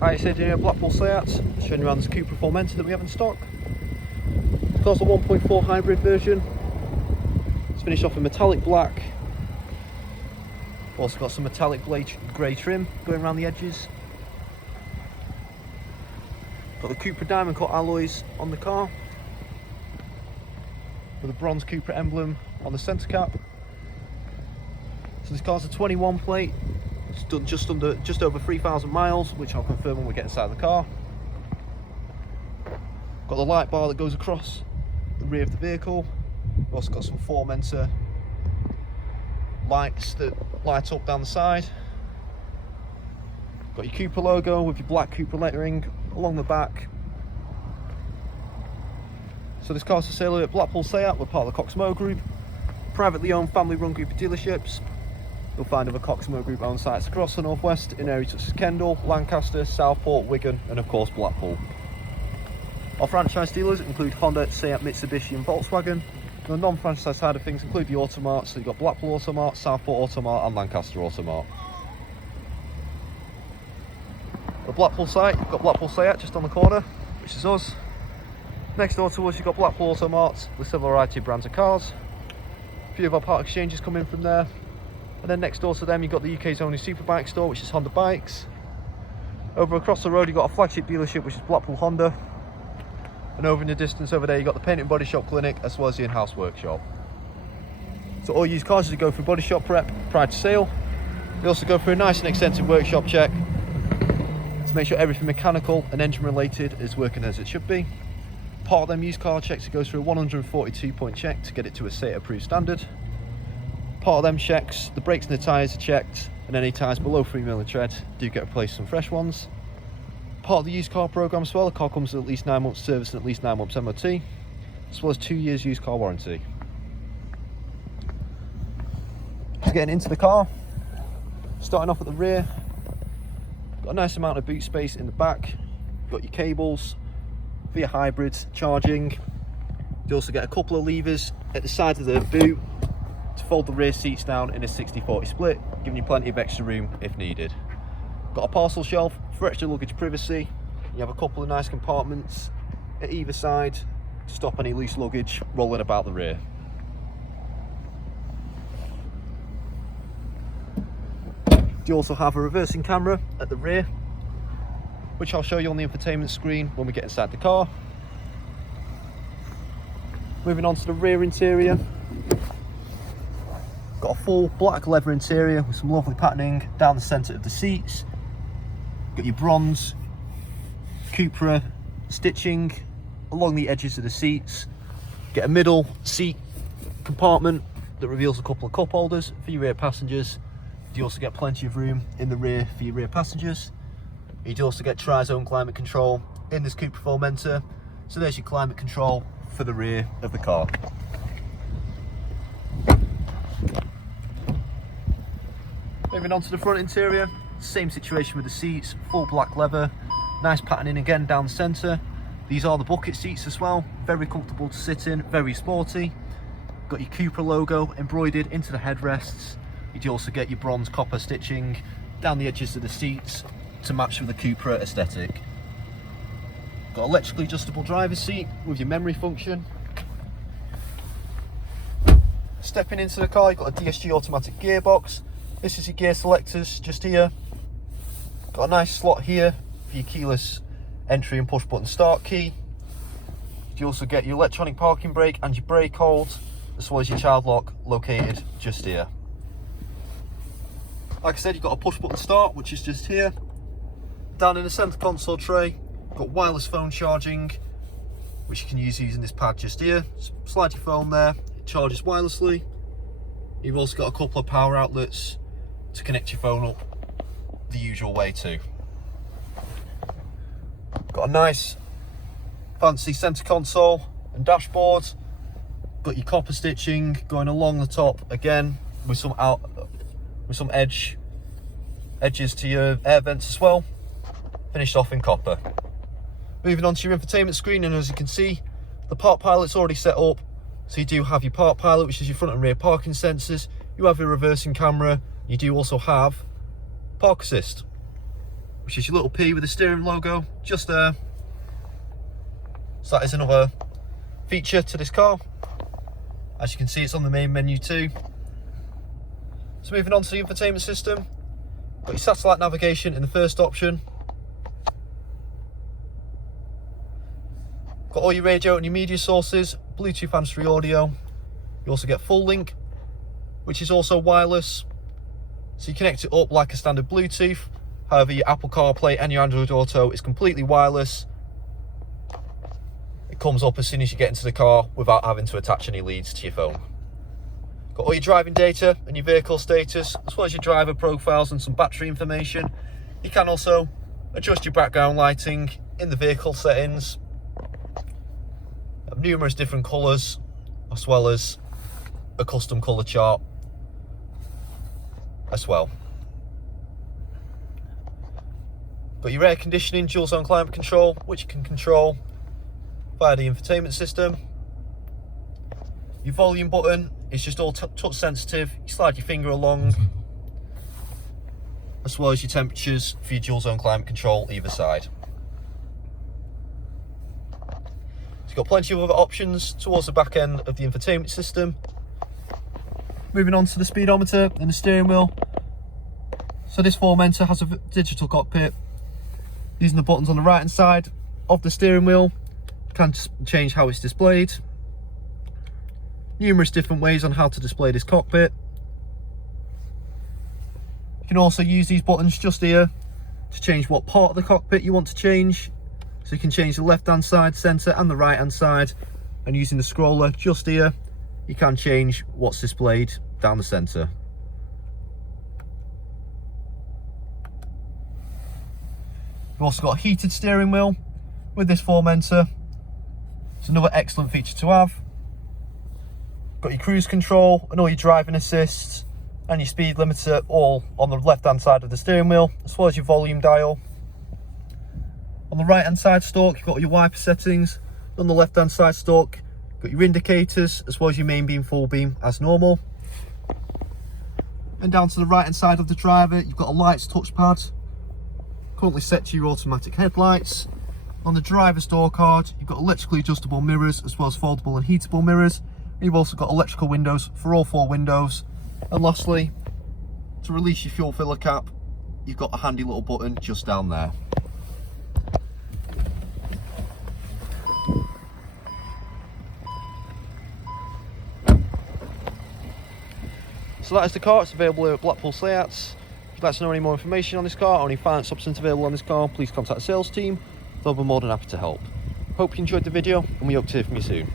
Hi, it's Adrian at Blackpool SEAT, showing you around this CUPRA Formentor that we have in stock. It's also a 1.4 hybrid version. It's finished off in metallic black. Also got some metallic grey trim going around the edges. Got the CUPRA diamond cut alloys on the car, with a bronze CUPRA emblem on the centre cap. So this car's a 21 plate. It's done just over 3,000 miles, which I'll confirm when we get inside the car. Got the light bar that goes across the rear of the vehicle. We've also got some Formentor lights that light up down the side. Got your CUPRA logo with your black CUPRA lettering along the back. So this car's for sale at Blackpool SEAT. We're part of the Cox Motor Group, privately owned, family run group of dealerships. You'll find other Cox Motor Group owned sites across the northwest in areas such as Kendal, Lancaster, Southport, Wigan and of course Blackpool. Our franchise dealers include Honda, SEAT, Mitsubishi and Volkswagen. The non-franchise side of things include the Automart, so you've got Blackpool Automart, Southport Automart and Lancaster Automart. The Blackpool site, you've got Blackpool SEAT just on the corner, which is us. Next door to us you've got Blackpool Automart with several variety of brands of cars. A few of our part exchanges come in from there. And then next door to them you've got the UK's only superbike store, which is Honda Bikes. Over across the road you've got a flagship dealership, which is Blackpool Honda. And over in the distance over there you've got the paint and body shop clinic, as well as the in-house workshop. So all used cars, as you go through body shop prep prior to sale. We also go through a nice and extensive workshop check to make sure everything mechanical and engine related is working as it should be. Part of them used car checks, it goes through a 142 point check to get it to a SEAT approved standard. Part of them checks, the brakes and the tyres are checked, and any tyres below 3 mm tread do get replaced with some fresh ones. Part of the used car programme as well, the car comes with at least 9 months service and at least 9 months MOT, as well as 2 years used car warranty. Just getting into the car, starting off at the rear, got a nice amount of boot space in the back, got your cables for your hybrids, charging. You also get a couple of levers at the side of the boot to fold the rear seats down in a 60-40 split, giving you plenty of extra room if needed. Got a parcel shelf for extra luggage privacy. You have a couple of nice compartments at either side to stop any loose luggage rolling about the rear. You also have a reversing camera at the rear, which I'll show you on the infotainment screen when we get inside the car. Moving on to the rear interior. Got a full black leather interior with some lovely patterning down the centre of the seats. Got your bronze CUPRA stitching along the edges of the seats. Get a middle seat compartment that reveals a couple of cup holders for your rear passengers. You also get plenty of room in the rear for your rear passengers. You do also get tri-zone climate control in this CUPRA Formentor. So there's your climate control for the rear of the car. Moving on to the front interior, same situation with the seats, full black leather, nice patterning again down the centre. These are the bucket seats as well, very comfortable to sit in, very sporty. Got your CUPRA logo embroidered into the headrests. You do also get your bronze copper stitching down the edges of the seats to match with the CUPRA aesthetic. Got electrically adjustable driver's seat with your memory function. Stepping into the car, you've got a DSG automatic gearbox. This is your gear selectors just here. Got a nice slot here for your keyless entry and push button start key. You also get your electronic parking brake and your brake hold, as well as your child lock located just here. Like I said, you've got a push button start, which is just here. Down in the centre console tray, got wireless phone charging, which you can use using this pad just here. Slide your phone there, it charges wirelessly. You've also got a couple of power outlets to connect your phone up the usual way too. Got a nice fancy centre console and dashboard. Got your copper stitching going along the top again with some edges to your air vents as well. Finished off in copper. Moving on to your infotainment screen, and as you can see, the park pilot's already set up. So you do have your park pilot, which is your front and rear parking sensors. You have your reversing camera. You do also have park assist, which is your little P with the steering logo just there. So that is another feature to this car. As you can see, it's on the main menu too. So moving on to the infotainment system, got your satellite navigation in the first option. Got all your radio and your media sources, Bluetooth hands-free audio. You also get full link, which is also wireless. So you connect it up like a standard Bluetooth. However, your Apple CarPlay and your Android Auto is completely wireless. It comes up as soon as you get into the car without having to attach any leads to your phone. Got all your driving data and your vehicle status, as well as your driver profiles and some battery information. You can also adjust your background lighting in the vehicle settings. Numerous different colours, as well as a custom colour chart as well. Got your air conditioning, dual zone climate control, which you can control via the infotainment system. Your volume button is just all touch sensitive. You slide your finger along, as well as your temperatures for your dual zone climate control either side. You've got plenty of other options towards the back end of the infotainment system. Moving on to the speedometer and the steering wheel. So this Formentor has a digital cockpit. Using the buttons on the right hand side of the steering wheel, you can change how it's displayed. Numerous different ways on how to display this cockpit. You can also use these buttons just here to change what part of the cockpit you want to change. So you can change the left hand side, centre and the right hand side, and using the scroller just here you can change what's displayed down the centre. You've also got a heated steering wheel with this Formentor. It's another excellent feature to have. Got your cruise control and all your driving assists and your speed limiter all on the left hand side of the steering wheel, as well as your volume dial. On the right hand side stalk you've got your wiper settings. On the left hand side stalk you've got your indicators, as well as your main beam, full beam as normal. And down to the right hand side of the driver you've got a lights touchpad, currently set to your automatic headlights. On the driver's door card you've got electrically adjustable mirrors, as well as foldable and heatable mirrors. And you've also got electrical windows for all 4 windows. And lastly, to release your fuel filler cap you've got a handy little button just down there. So that is the car. It's available here at Blackpool SEAT. If you'd like to know any more information on this car or any finance options available on this car, please contact the sales team. They'll be more than happy to help. Hope you enjoyed the video and we hope to hear from you soon.